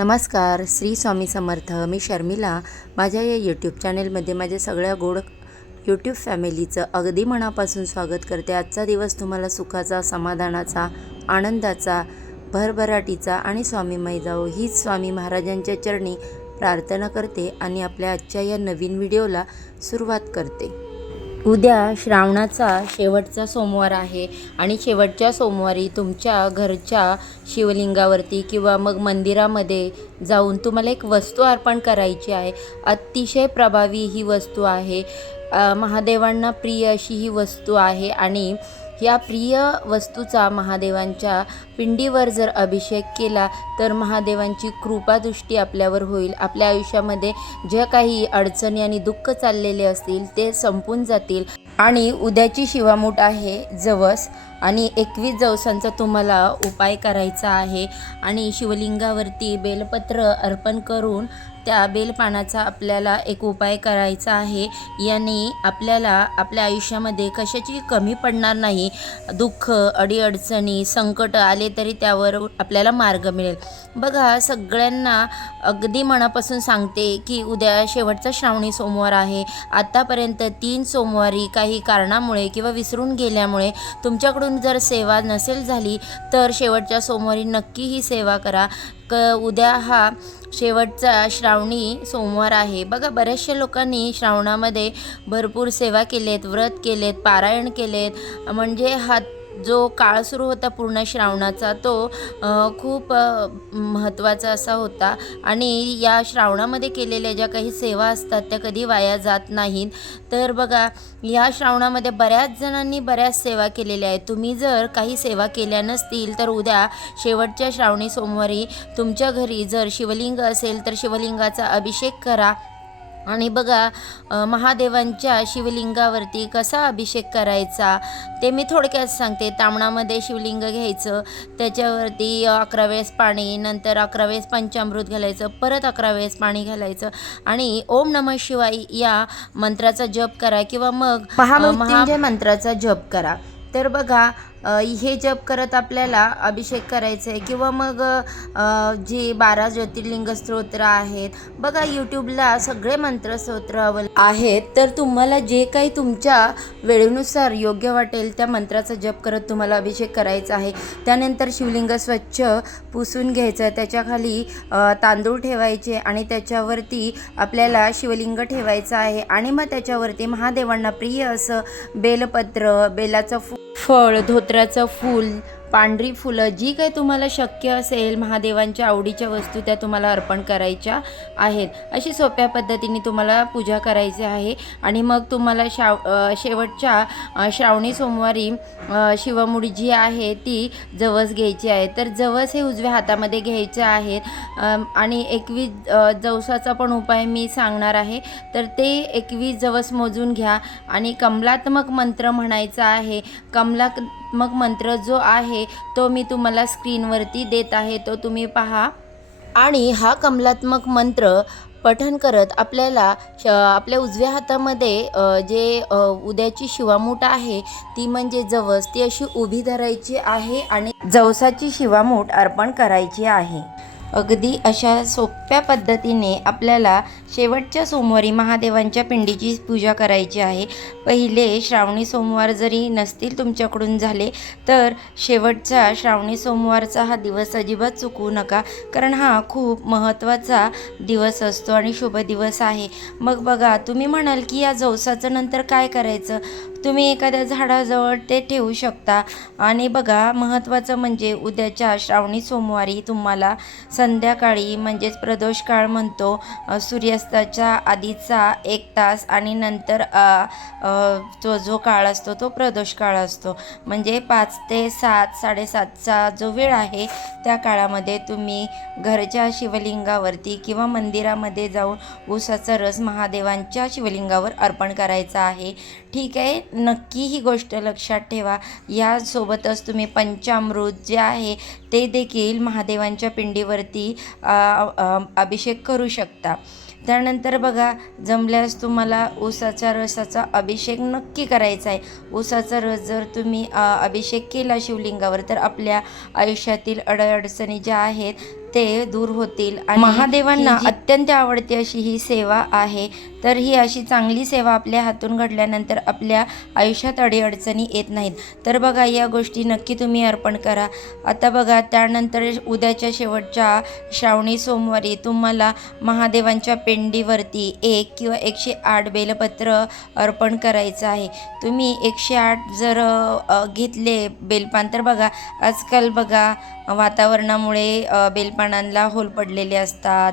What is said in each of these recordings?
नमस्कार श्री स्वामी समर्थ. मी शर्मिला. माझ्या या यूट्यूब चॅनेलमध्ये माझ्या सगळ्या गोड यूट्यूब फॅमिलीचं अगदी मनापासून स्वागत करते. आजचा दिवस तुम्हाला सुखाचा समाधानाचा आनंदाचा भरभराटीचा आणि स्वामीमय जाओ हीच स्वामी महाराजांच्या चरणी प्रार्थना करते आणि आपल्या आजच्या या नवीन व्हिडिओला सुरुवात करते. उद्या श्रावणाचा शेवटचा सोमवार आहे आणि शेवटच्या सोमवारी तुमच्या घरच्या शिवलिंगावरती किंवा मग मंदिरामध्ये जाऊन तुम्हाला एक वस्तू अर्पण करायची आहे. अतिशय प्रभावी ही वस्तू आहे. महादेवांना प्रिय अशी ही वस्तू आहे आणि या प्रिय वस्तूचा महादेवांच्या पिंडीवर जर अभिषेक केला तर महादेवांची कृपादृष्टी आपल्यावर होईल. आपल्या आयुष्यामध्ये ज्या काही अडचणी आणि दुःख चाललेले असतील ते संपून जातील. आणि उद्याची शिवामूठ आहे जवस. आणि एकवीस जवसांचा तुम्हाला उपाय करायचा आहे. आणि शिवलिंगावरती बेलपत्र अर्पण करून त्या बेलपानाचा आपल्याला एक उपाय करायचा आहे. याने आपल्याला आपल्या आयुष्यामध्ये कशाची कमी पडणार नाही दुःख अडीअडचणी संकट आले तरी त्यावर आपल्याला मार्ग मिळेल. बघा सगळ्यांना अगदी मनापासून सांगते की उद्या शेवटचा श्रावणी सोमवार आहे. आत्तापर्यंत तीन सोमवारी काही कारणामुळे किंवा विसरून गेल्यामुळे तुमच्याकडून जर सेवा नसेल झाली तर शेवटच्या सोमवारी नक्की ही सेवा करा. क उद्या हा शेवटचा श्रावणी सोमवार आहे. बघा बऱ्याचशा लोकांनी श्रावणामध्ये भरपूर सेवा केलेत व्रत केलेत पारायण केलेत. म्हणजे हा जो काळ सुरू होता पूर्ण श्रावणाचा तो खूप महत्त्वाचा असा होता. आणि या श्रावणामध्ये केलेल्या ज्या काही सेवा असतात त्या कधी वाया जात नाहीत. तर बघा या श्रावणामध्ये बऱ्याच जणांनी बऱ्याच सेवा केलेल्या आहेत. तुम्ही जर काही सेवा केल्या नसतील तर उद्या शेवटच्या श्रावणी सोमवारी तुमच्या घरी जर शिवलिंग असेल तर शिवलिंगाचा अभिषेक करा. आणि बघा महादेवांच्या शिवलिंगावरती कसा अभिषेक करायचा ते मी थोडक्यात सांगते. तामणामध्ये शिवलिंग घ्यायचं त्याच्यावरती अकरा वेळेस पाणी नंतर अकरा वेळेस पंचामृत घालायचं परत अकरा वेळेस पाणी घालायचं आणि ओम नमः शिवाय या मंत्राचा जप करा किंवा मग महामृत्युंजय मंत्राचा जप करा. तर बघा हे जप करत आपल्याला अभिषेक करायचा आहे किंवा मग जे बारा ज्योतिर्लिंग स्तोत्र आहेत. बघा यूट्यूबला सगळे मंत्र स्तोत्र अवल आहेत. तर तुम्हाला जे काही तुमच्या वेळेनुसार योग्य वाटेल त्या मंत्राचा जप करत तुम्हाला अभिषेक करायचा आहे. त्यानंतर शिवलिंग स्वच्छ पुसून घ्यायचं. त्याच्याखाली तांदूळ ठेवायचे आणि त्याच्यावरती आपल्याला शिवलिंग ठेवायचं आहे. आणि मग त्याच्यावरती महादेवांना प्रिय असं बेलपत्र बेलाचं फू फळ धोत्राचं फूल पांढरी फुलं जी काही तुम्हाला शक्य असेल महादेवांच्या आवडीच्या वस्तू त्या तुम्हाला अर्पण करायच्या आहेत. अशी सोप्या पद्धतीने तुम्हाला पूजा करायची आहे. आणि मग तुम्हाला शाव शेवटच्या श्रावणी सोमवारी शिवमुडी जी आहे ती जवस घ्यायची आहे. तर जवस हे उजव्या हातामध्ये घ्यायचे आहेत आणि एकवीस जवसाचा पण उपाय मी सांगणार आहे. तर ते एकवीस जवस मोजून घ्या. आणि कमलात्मक मंत्र म्हणायचा आहे. कमलात्मक मंत्र जो आहे तो मी तुम्हाला स्क्रीनवरती देत आहे तो तुम्ही पहा. आणि हा कमलात्मक मंत्र पठण करत आपल्याला श आपल्या उजव्या हातामध्ये जे उद्याची शिवामूठ आहे ती म्हणजे जवस. ती अशी उभी धरायची आहे आणि जवसाची शिवामूठ अर्पण करायची आहे. अगदी अशा सोप्या पद्धतीने आपल्याला शेवटच्या सोमवारी महादेवांच्या पिंडीची पूजा करायची आहे. पहिले श्रावणी सोमवार जरी नसतील तुमच्याकडून झाले तर शेवटचा श्रावणी सोमवारचा हा दिवस अजिबात चुकवू नका कारण हा खूप महत्त्वाचा दिवस असतो आणि शुभ दिवस आहे. मग बघा तुम्ही म्हणाल की या जवसाचं नंतर काय करायचं? तुम्ही एखाद्या झाडाजवळ ते ठेवू शकता. आणि बघा महत्त्वाचं म्हणजे उद्याच्या श्रावणी सोमवारी तुम्हाला संध्याकाळी म्हणजेच प्रदोष काळ म्हणतो सूर्यास्ताच्या आधीचा एक तास आणि नंतर तो जो जो काळ असतो तो प्रदोष काळ असतो. म्हणजे पाच ते सात साडेसातचा जो वेळ आहे त्या काळामध्ये तुम्ही घरच्या शिवलिंगावरती किंवा मंदिरामध्ये जाऊन ऊसाचा रस महादेवांच्या शिवलिंगावर अर्पण करायचा आहे. ठीक आहे. नक्की ही गोष्ट लक्षात ठेवा. यासोबतच तुम्ही पंचामृत जे आहे ते देखील महादेवांच्या पिंडीवरती अभिषेक करू शकता. त्यानंतर बघा जमल्यास तुम्हाला ऊसाच्या रसाचा अभिषेक नक्की करायचा आहे. ऊसाचा रस जर तुम्ही अभिषेक केला शिवलिंगावर तर आपल्या आयुष्यातील अडअडचणी ज्या आहेत ते दूर होतील आणि महादेवांना अत्यंत आवडती अशी ही सेवा आहे. तर ही अशी चांगली सेवा आपल्या हातून घडल्यानंतर आपल्या आयुष्यात अडीअडचणी येत नाहीत. तर बघा या गोष्टी नक्की तुम्ही अर्पण करा. आता बघा त्यानंतर उद्याच्या शेवटच्या श्रावणी सोमवारी तुम्हाला महादेवांच्या पेंडीवरती एक किंवा एकशे आठ बेलपत्र अर्पण करायचं आहे. तुम्ही एकशे आठ जर घेतले बेलपान तर बघा आजकाल बघा वातावरणामुळे अ, पानांना होल पडलेले असतात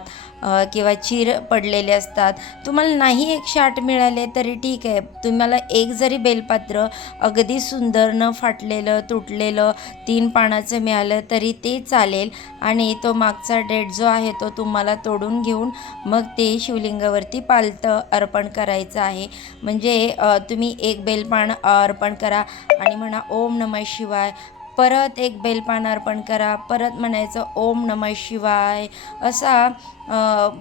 किंवा चीर पडलेले असतात. तुम्हाला नाही एक शाट मिळाले तरी ठीक आहे. तुम्हाला एक जरी बेलपात्र अगदी सुंदर न फाटलेलं तुटलेलं तीन पानाचं मिळालं तरी ते चालेल. आणि तो मागचा डेट जो आहे तो तुम्हाला तोडून घेऊन मग ते शिवलिंगावरती पालतं अर्पण करायचं आहे. म्हणजे तुम्ही एक बेलपान अर्पण करा आणि म्हणा ओम नमः शिवाय परत एक बेलपान अर्पण करा परत म्हणायचं ओम नमः शिवाय असा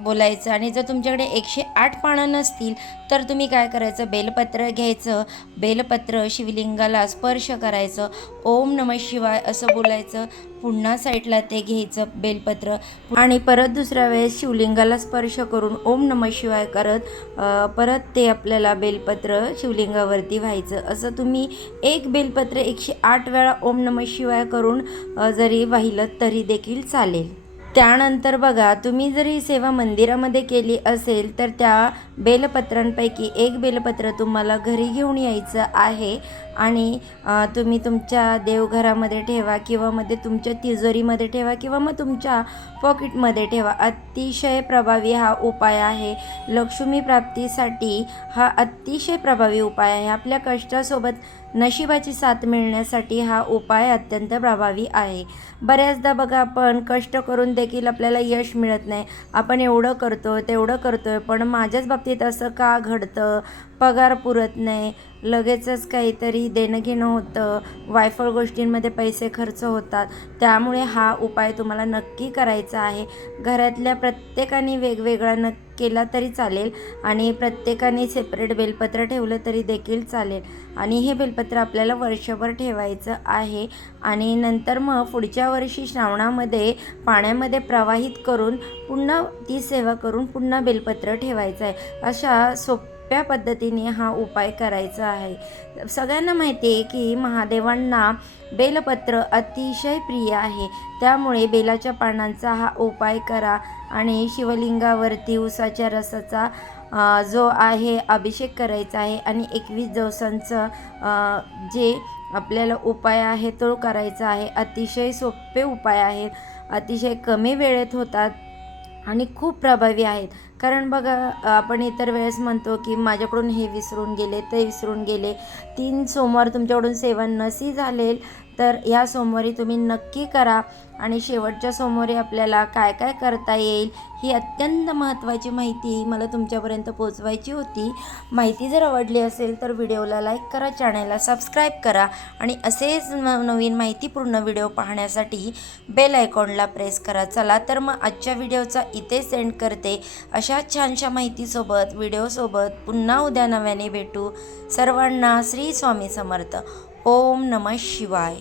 बोलायचं. आणि जर तुमच्याकडे एकशे आठ पानं नसतील तर तुम्ही काय करायचं? बेलपत्र घ्यायचं. बेलपत्र शिवलिंगाला स्पर्श करायचं. ओम नमः शिवाय असं बोलायचं. पुन्हा साईडला ते घ्यायचं बेलपत्र. आणि परत दुसऱ्या वेळेस शिवलिंगाला स्पर्श करून ओम नमः शिवाय करत परत ते आपल्याला बेलपत्र शिवलिंगावरती व्हायचं. असं तुम्ही एक बेलपत्र एकशे आठ वेळा ओम नमः शिवाय करून जरी वाहिलं तरी देखील चालेल. त्यानंतर बघा तुम्ही जर ही सेवा मंदिरामध्ये केली असेल तर त्या बेलपत्रांपैकी एक बेलपत्र तुम्हाला घरी घेऊन यायचं आहे आणि तुम्ही तुमच्या देवघरामध्ये ठेवा किंवा मध्ये तुमच्या तिजोरीमध्ये ठेवा किंवा मग तुमच्या पॉकेटमध्ये ठेवा. अतिशय प्रभावी हा उपाय आहे. लक्ष्मी प्राप्तीसाठी हा अतिशय प्रभावी उपाय आहे. आपल्या कष्टासोबत नशिबाची साथ मिळण्यासाठी हा उपाय अत्यंत प्रभावी आहे. बऱ्याचदा बघा आपण कष्ट करून देखील आपल्याला यश मिळत नाही. आपण एवढं करतो तेवढं करतोय पण माझ्याच बाबतीत असं का घडतं? पगार पुरत नाही. लगेचच काहीतरी देणं घेणं होतं. वायफळ गोष्टींमध्ये पैसे खर्च होतात. त्यामुळे हा उपाय तुम्हाला नक्की करायचा आहे. घरातल्या प्रत्येकाने वेगवेगळा न केला तरी चालेल आणि प्रत्येकाने सेपरेट बेलपत्र ठेवलं तरी देखील चालेल. आणि हे बेलपत्र आपल्याला वर्षभर ठेवायचं आहे. आणि नंतर मग पुढच्या वर्षी श्रावणामध्ये पाण्यामध्ये प्रवाहित करून पुन्हा ती सेवा करून पुन्हा बेलपत्र ठेवायचं आहे. अशा सोप्या पद्धतीने हा उपाय करायचा आहे. सगळ्यांना माहिती आहे की महादेवांना बेलपत्र अतिशय प्रिय आहे. त्यामुळे बेलाच्या पानांचा हा उपाय करा आणि शिवलिंगावरती उसाच्या रसाचा जो आहे अभिषेक करायचा आहे आणि एकवीस दिवसांचं जे आपल्याला उपाय आहे तो करायचा आहे. अतिशय सोपे उपाय आहेत. अतिशय कमी वेळेत होतात आणि खूप प्रभावी आहेत. कारण बघा आपण इतर वेळेस म्हणतो की माझ्याकडून हे विसरून गेले ते विसरून गेले. तीन सोमवार तुमच्याकडून सेवन नसी झालेल. तर या सोमवारी तुम्ही नक्की करा आणि शेवटच्या सोमवारी आपल्याला काय काय करता येईल ही अत्यंत महत्त्वाची माहिती मला तुमच्यापर्यंत पोचवायची होती. माहिती जर आवडली असेल तर व्हिडिओला लाईक करा चॅनलला सबस्क्राईब करा आणि असेच नवीन माहितीपूर्ण व्हिडिओ पाहण्यासाठी बेल आयकॉनला प्रेस करा. चला तर मग आजच्या व्हिडिओचा इथे सेंड करते. अशा छानशा माहितीसोबत व्हिडिओसोबत पुन्हा उद्या नव्याने भेटू. सर्वांना श्री स्वामी समर्थ. ओम नमः शिवाय.